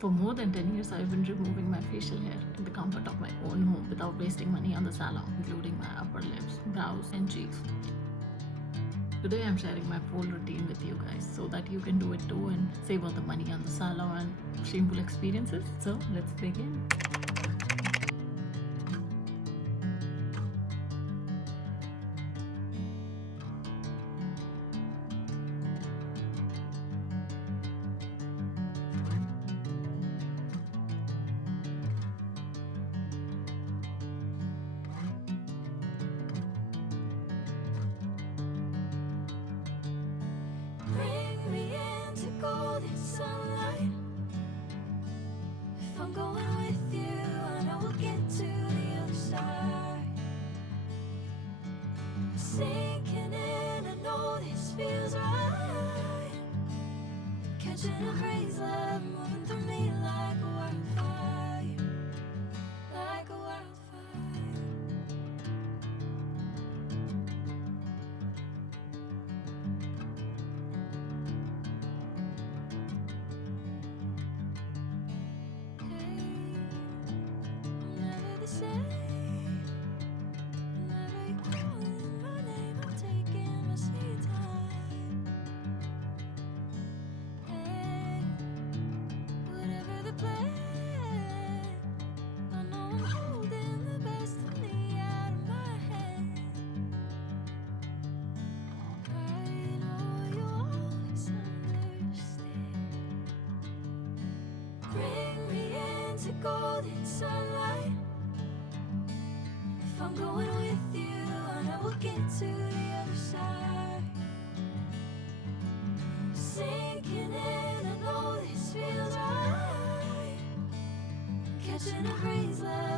For more than 10 years, I've been removing my facial hair in the comfort of my own home without wasting money on the salon, including my upper lips, brows, and cheeks. Today, I'm sharing my full routine with you guys so that you can do it too and save all the money on the salon and shameful experiences. So, let's begin. Bring me into golden sunlight. If I'm going with you, I know we'll get to the other side. Sinking in, I know this feels right. Catching a breeze, love moving through me like a wildfire, like a wildfire. Never the same. Whenever you calling my name, I'm taking my sweet time. Hey, whatever the plan, I know I'm holding the best of me out of my hand. I know you'll always understand. Bring me into golden sunlight. If I'm going with you, I know we'll get to the other side. Sinking in, I know this feels right. Catching a breeze like